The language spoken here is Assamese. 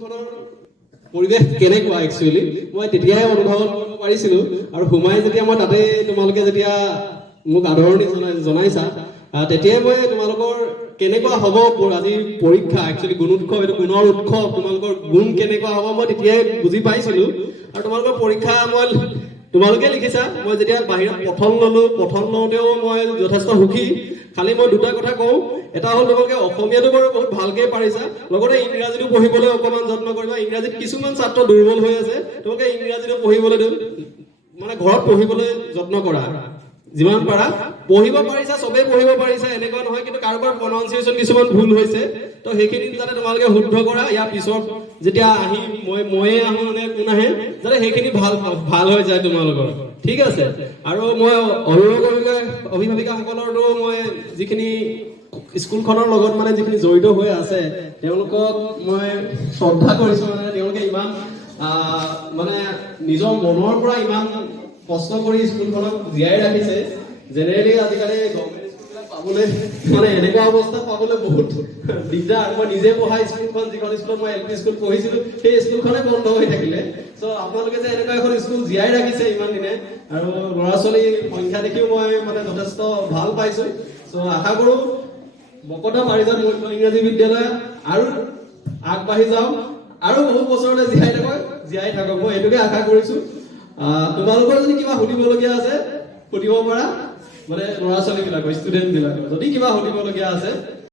স্কুলখনৰ পৰিৱেশ কেনেকুৱা একচুৱেলি মই তেতিয়াই অনুভৱ কৰিব পাৰিছিলোঁ আৰু সোমাই যেতিয়া মই তাতে তোমালোকে যেতিয়া মোক আদৰণি জনাইছা তেতিয়াই মই তোমালোকৰ কেনেকুৱা হ'ব আজি পৰীক্ষা একচুৱেলি গুণোৎসৱ এইটো গুণৰ উৎসৱ তোমালোকৰ গুণ কেনেকুৱা হ'ব মই তেতিয়াই বুজি পাইছিলোঁ আৰু তোমালোকৰ পৰীক্ষা তোমালোকে লিখিছা মই যেতিয়া বাহিৰত প্ৰথম লওঁতেও মই যথেষ্ট সুখী খালি মই দুটা কথা কওঁ এটা হ'ল তোমালোকে অসমীয়াটো বাৰু বহুত ভালকৈ পাৰিছা লগতে ইংৰাজীটো পঢ়িবলৈ অকণমান যত্ন কৰিবা ইংৰাজীত কিছুমান ছাত্ৰ দুৰ্বল হৈ আছে তোমালোকে ইংৰাজীটো পঢ়িবলৈ মানে ঘৰত পঢ়িবলৈ যত্ন কৰা যিমান পাৰা পঢ়িব পাৰিছা চবেই পঢ়িব পাৰিছা এনেকুৱা নহয় কিন্তু কাৰোবাৰ প্ৰনাউন্সিয়েশ্যন কিছুমান ভুল হৈছে তো সেইখিনি যাতে তোমালোকে শুদ্ধ কৰা ইয়াৰ পিছত যেতিয়া আহি ময়ে আহোঁ মানে কোন আহে যাতে সেইখিনি ভাল হৈ যায় তোমালোকৰ ঠিক আছে আৰু মই অভিভাৱিকাসকলৰতো মই যিখিনি স্কুলখনৰ লগত মানে যিখিনি জড়িত হৈ আছে তেওঁলোকক মই শ্ৰদ্ধা কৰিছোঁ মানে তেওঁলোকে ইমান মানে নিজৰ মনৰ পৰা ইমান কষ্ট কৰি স্কুলখনক জীয়াই ৰাখিছে জেনেৰেলি আজিকালি গভৰ্ণমেণ্ট স্কুলবিলাক পাবলৈ মানে এনেকুৱা অৱস্থা পাবলৈ বহুত দিগদাৰ মই নিজে পঢ়া স্কুলখন যিখন স্কুলত মই এল পি স্কুল পঢ়িছিলোঁ সেই স্কুলখনে বন্ধ হৈ থাকিলে চ' আপোনালোকে যে এনেকুৱা এখন স্কুল জীয়াই ৰাখিছে ইমান দিনে আৰু ল'ৰা ছোৱালীৰ সংখ্যা দেখিও মই মানে যথেষ্ট ভাল পাইছোঁ চ' আশা কৰোঁ বকতা পাৰিজাত মধ্য ইংৰাজী বিদ্যালয় আৰু আগবাঢ়ি যাওঁ আৰু বহু বছৰলৈ জীয়াই থাকক মই এইটোকে আশা কৰিছোঁ তোমালোকৰ যদি কিবা সুধিবলগীয়া আছে সুধিব পাৰা মানে ল'ৰা ছোৱালীবিলাকৰ ষ্টুডেণ্টবিলাকৰ যদি কিবা সুধিবলগীয়া আছে